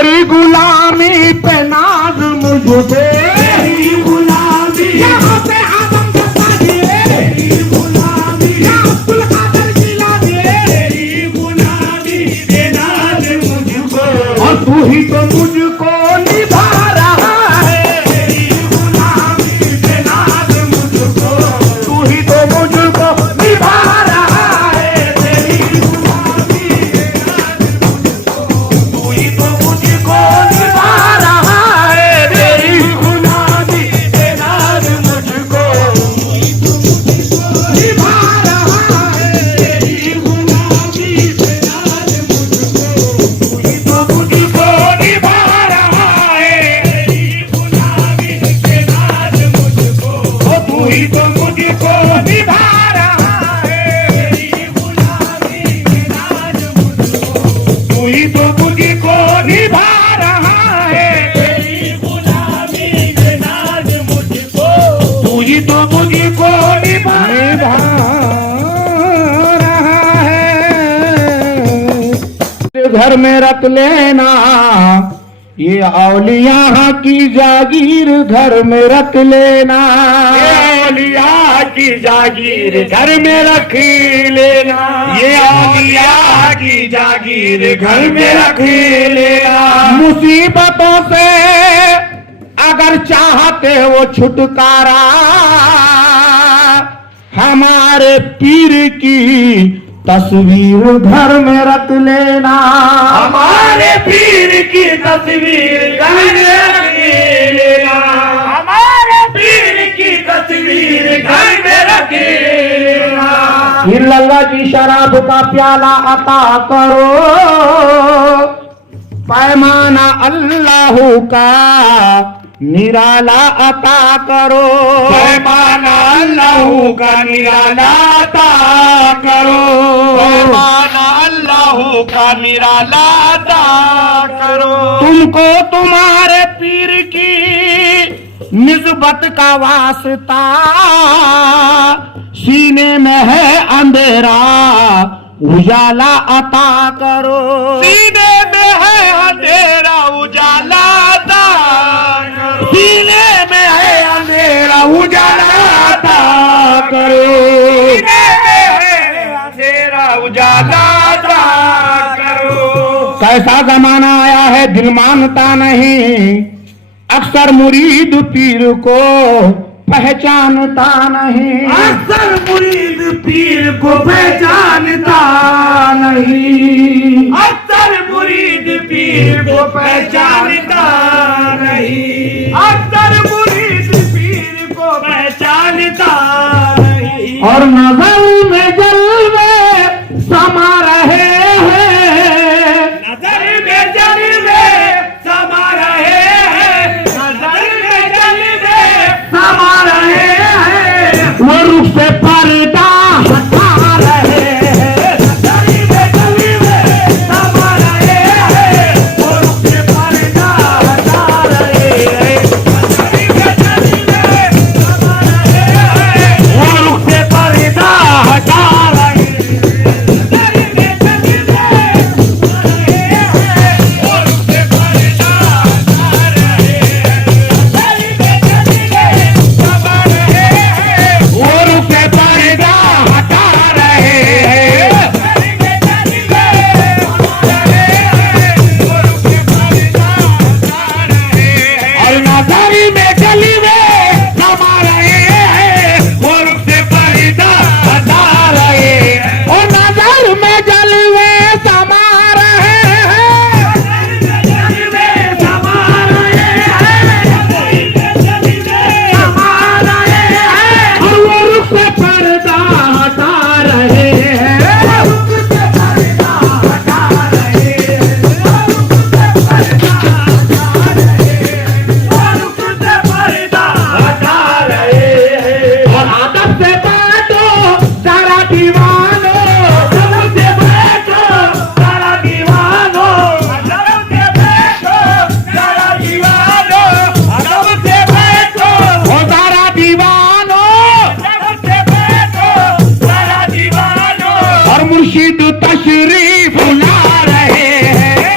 तेरी गुलामी पे नाज मुझको, तेरी गुलामी यहाँ पे आदम सत्ता दिए, तेरी गुलामी यहाँ अब्दुल कादर जिलानी, तेरी गुलामी पे नाज मुझको, और तू ही तो मुझको निभा रहा है, तेरी गुलामी पे नाज मुझको, तू ही तो मुझको निभा रहा है, तेरी गुलामी पे नाज मुझको, तू ही तो मुझको निभा रहा है, तेरी गुलामी पे नाज मुझको, निभा रहा है, तेरी गुलामी पे नाज मुझको, तू ही तो मुझको निभा रहा है, तेरी गुलामी पे नाज मुझको, ओ तू ही तो मुझको निभा रहा है, तेरी गुलामी पे नाज मुझको, तू ही तो मुझको निभा रहा है, तेरी गुलामी पे नाज मुझको, तू ही तो मुझको निभा रहा है। घर में रख लेना ये औलिया की जागीर, घर में रख लेना ये औलिया की जागीर घर में रख लेना, ये औलिया की जागीर घर में रख लेना, मुसीबतों से अगर चाहते हो छुटकारा, हमारे पीर की तस्वीर घर में रख लेना, हमारे पीर की तस्वीर घर में रख लेना, हमारे पीर की तस्वीर घर में रख लेना, फिर लल्ला की शराब का प्याला अता करो, पैमाना अल्लाह का निराला अता करो, पैमाना अल्लाह का निराला अता करो, पैमाना अल्लाह का निराला अता करो, तुमको तुम्हारे पीर की निस्बत का वास्ता, सीने में है अंधेरा उजाला अता करो, सीने में है अंधेरा उजाला अता करो, सीने में है अंधेरा उजाला अता करो, सीने में है अंधेरा उजाला अता करो, कैसा जमाना आया है दिल मानता नहीं, अक्सर मुरीद पीर को पहचानता नहीं, अक्सर मुरीद पीर को पहचानता नहीं, अक्सर मुरीद पीर को पहचानता नहीं, अक्सर मुरीद पीर को पहचानता नहीं, और नजर में जलवे समा रहे हैं, नजर में जलवे समा रहे हैं, नजर में जलवे समा रहे हैं, वो रुख से पर्दा हटा रहे हैं, नजर में जलवे समा रहे हैं, वो रुख से पर्दा हटा रहे हैं, नजर में जलवे समा रहे हैं, वो रुख से पर्दा हटा रहे हैं, नजर में जलवे समा रहे हैं, वो रुख से पर्दा हटा रहे हैं, नजर में जलवे समा रहे हैं, वो रुख से पर्दा हटा रहे हैं, और नजर में जलवे समा रहे हैं, वो रुख से पर्दा हटा रहे हैं, और नजर में जलवे समा रहे हैं, और वो रुख से पर्दा हटा रहे हैं, और आदत से बाटो सारा दीवानो, ओ सारा दीवानो, और मुर्शिद तशरीफ ला रहे हैं,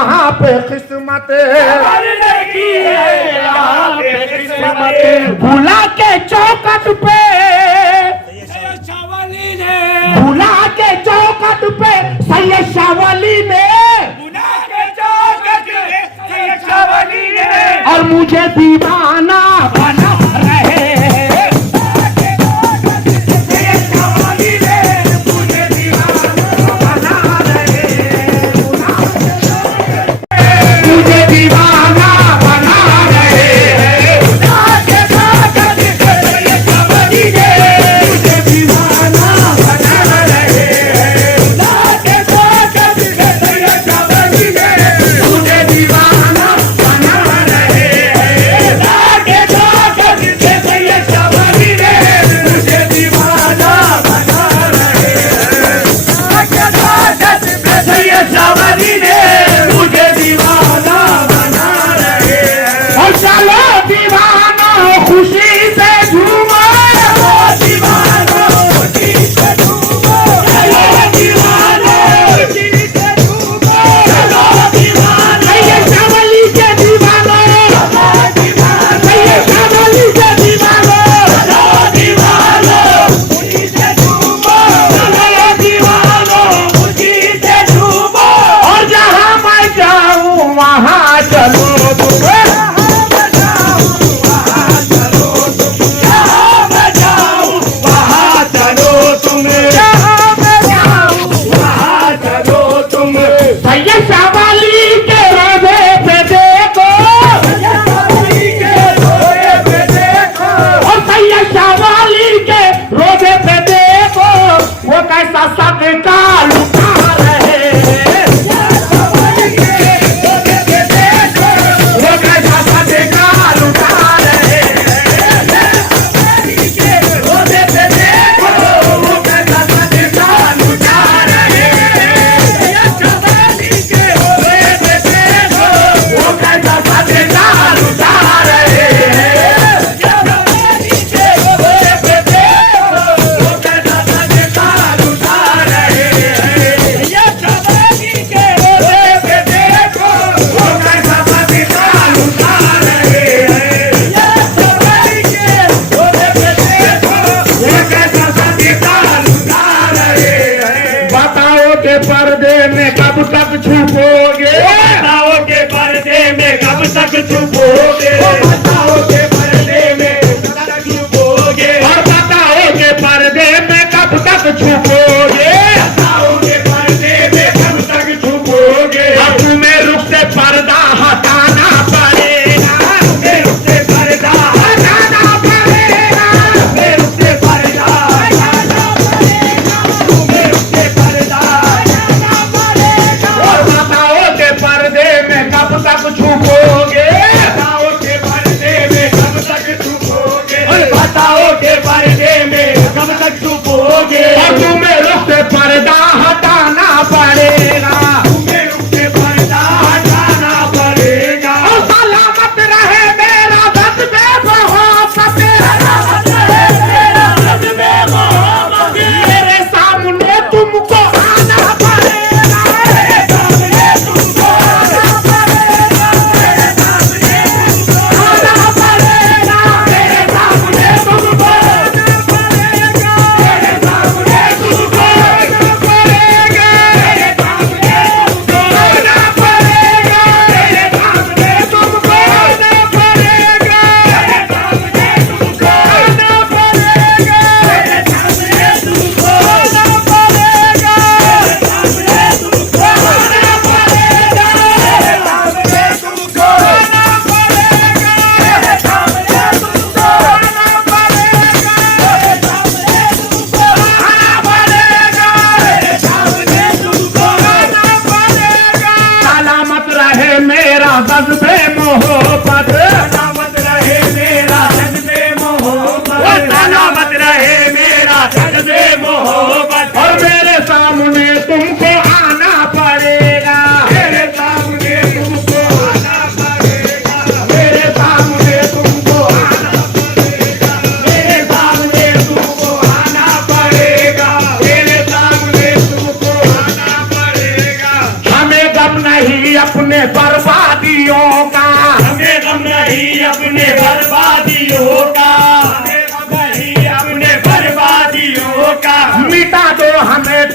यहाँ पे किस्मत करने की है यहाँ पे किस्मत। भुला के चौखट पे शावली ने भुला के चौखट पे सैयद शावली ने बुला के चौखट पे सैयद शावली ने और मुझे दीवाना बना रहे हैं। सैयद शावली ने मुझे दीवाना बना रहे हैं। मुझे दीवाना बना रहे हैं। बुला के चौखट पे सैयद शावली ने मुझे दीवाना बना रहे हैं। बुला के चौखट पे सैयद शावली ने मुझे दीवाना बना रहे हैं। बुला के चौखट पे सैयद शावली ने मुझे दीवाना बना रहे हैं। बुला के चौखट पे सैयद शावली ने मुझे दीवाना बना रहे हैं। और चलो दीवाना खुशी से झूमो। दीवानो खुशी से झूमो। चलो दीवानो खुशी से झूमो। चलो दीवानो सैयद शावली के दीवानो, सैयद शावली के दीवानो, चलो दीवानो खुशी से झूमो। चलो दीवानो खुशी से झूमो। और जहाँ मैं जाऊँ वहाँ चलो तुम। जहाँ मैं जाऊँ वहाँ चलो तुम। जहाँ मैं जाऊँ वहाँ चलो तुम। सैयद शावली के रोज़े पे देखो, शावली के रोए पे देखो। और सैयद शावली के रोज़े पे देखो, वो कैसा सबका लुटा रहे हैं। शावली के रोए पे देखो। वो कैसा सबका लुटा रहे हैं। शावली के रोए पे देखो। वो कैसा सदका लुटा रहे हैं। शावली के रोए पे देखो। वो कैसा सबका लुटा रहे हैं। शावली के रोए पे देखो। वो कैसा सदका लुटा रहे हैं। शावली के रोए पे देखो। वो कैसा सदका लुटा रहे हैं। शावली के रोए पे देखो। वो कैसा सदका लुटा रहे हैं। बताओ के पर्दे में कब तक छुपोगे। बताओ के पर्दे में कब तक छुपोगे। बताओ के पर्दे में कब तक छुपोगे। और बताओ के पर्दे में कब तक छुपोगे। बताओ के पर्दे में कब तक छुपोगे। अब तुम्हें रुख से पर्दा हटाना पड़ेगा। फिर उससे पर्दा हटाना पड़ेगा। फिर उससे पर्दा हटाना पड़ेगा। फिर उससे पर्दा हटाना पड़ेगा। और बताओ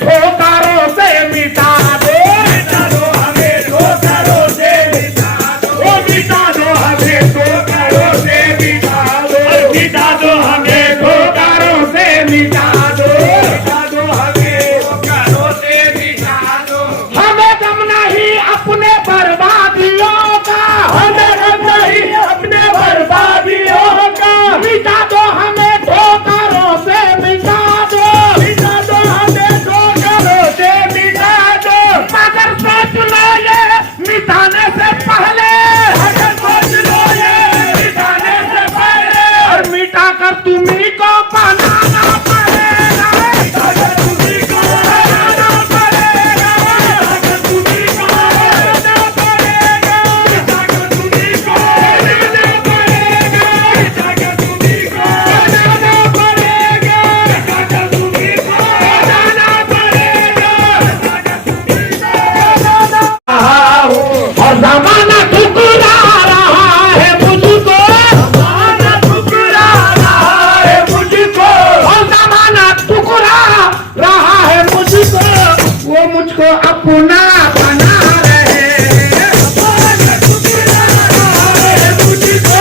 ठोकरों से मिटा दो, मिटा दो हमें ठोकरों से मिटा दो, ओ मिटा दो हमें ठोकरों से मिटा दो, मिटा दो हमें ठोकरों से मिटा दो, मिटा दो हमें ठोकरों से मिटा दो। हमें गम नहीं अपने बर्बादियों का, हमें गम नहीं अपने बर्बादियों का, मिटा दो हमें ठोकरों से मिटा दो, मिटा दो हमें ठोकरों से मिटा दो। मगर सोच लो ये मिटाने से पहले, अगर सोच लो ये मिटाने से पहले, और मिटा कर तुम्ही को बनाना पड़ेगा, अगर तुम्ही को बनाना पड़ेगा, अगर तुम्ही को बनाना पड़ेगा, अगर तुम्ही को बनाना पड़ेगा, अगर तुम्ही को बनाना पड़ेगा, अगर तुम्ही को बनाना पड़ेगा, अगर तुम्ही को बनाना और जमाना ठुकरा रहा है मुझको, माना ठुकरा रहा है मुझको, और जमाना ठुकरा रहा है मुझको, वो मुझको अपना बना रहे हैं, माना ठुकरा रहा है मुझको,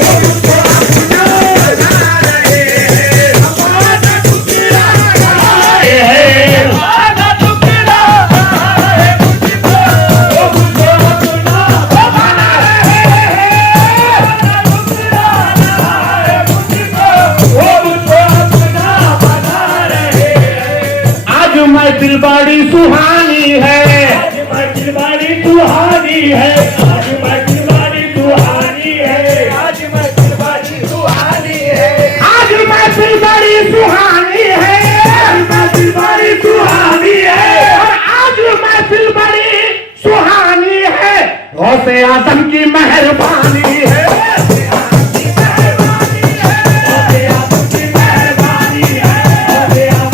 वो मुझको अपना बना रहे हैं, माना ठुकरा रहा आए हैं। माना ठुकरा रहा है मुझको, वो मुझको अपना बना रहे हैं। माना ठुकरा रहा है मुझको, वो मुझको अपना बना रहे हैं। आज महफिल बड़ी सुहानी है, आज महफिल बड़ी सुहानी है, आज महफिल बड़ी सुहानी है, आज महफिल बड़ी सुहानी है, आज महफिल बड़ी सुहानी है, आज महफिल बड़ी सुहानी है। और आज महफिल बड़ी सुहानी है, गौसे आजम की मेहरबानी है, मेहरबानी है, की मेहरबानी है, गौसे आजम की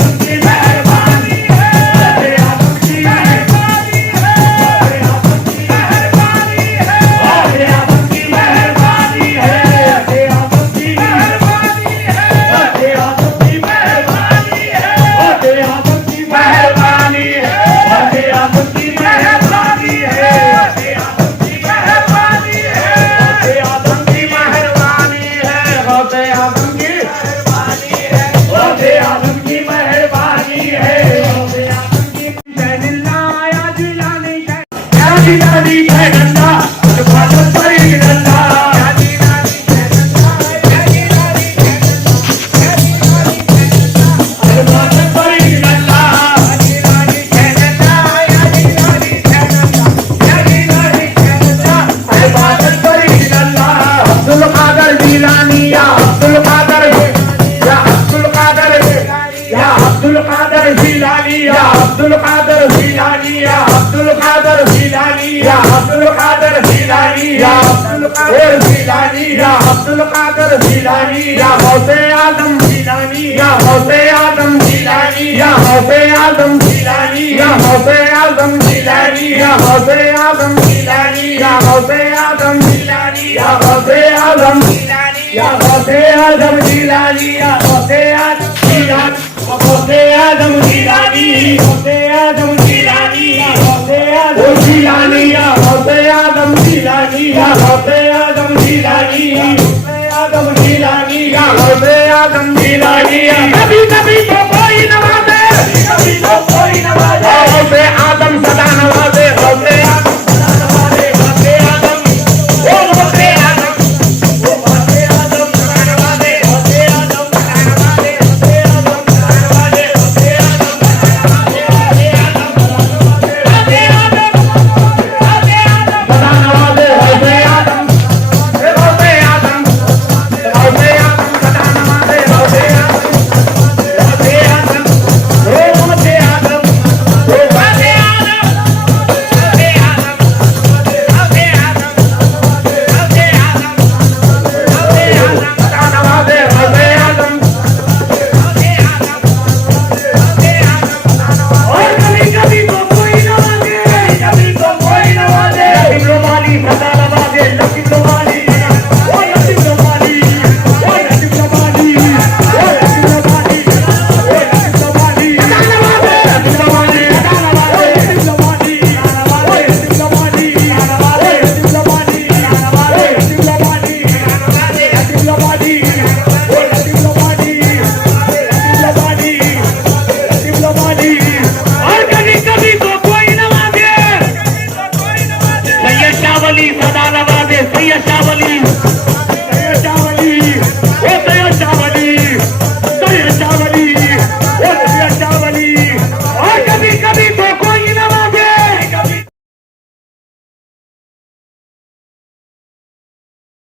अब्दुल कादर जिलानी, या अब्दुल कादर, या अब्दुल कादर, या अब्दुल कादर जिलानी, या अब्दुल कादर जिलानी, या अब्दुल कादर जिलानी, या अब्दुल कादर जिलानी, या अब्दुल कादर जिलानी, या अब्दुल कादर जिलानी, या गौसे आजम जिलानी, या गौसे आजम जिलानी, या गौसे आजम जिलानी, या गौसे आजम जिलानी, या गौसे आजम जिलानी, या गौसे आजम जिलानी, या गौसे आजम जिलानी, या गौसे आजम जिलानी, या गौसे आजम जिलानी, गौसे आजम जिलानी, गौसे आजम जिलानी, या गौसे आजम जिलानी, या गौसे आजम जिलानी, या गौसे आजम जिलानी, या गौसे आजम जिलानी, या गौसे आजम जिलानी। कभी कभी तो कोई नवाजे, कभी तो कोई नवाजे, गौसे आजम सदा नवाजे, गौसे आजम सदा नवाजे, गौसे आजम, ओ गौसे आजम, ओ गौसे आजम सदा नवाजे, गौसे आजम सदा नवाजे, गौसे आजम सदा नवाजे, गौसे आजम सदा नवाजे, गौसे आजम सदा नवाजे, गौसे आजम, गौसे आजम सदा नवाजे, गौसे आजम, गौसे आजम, गौसे आजम सदा नवाजे, गौसे आजम, गौसे आजम, ओ गौसे आजम, अली सदा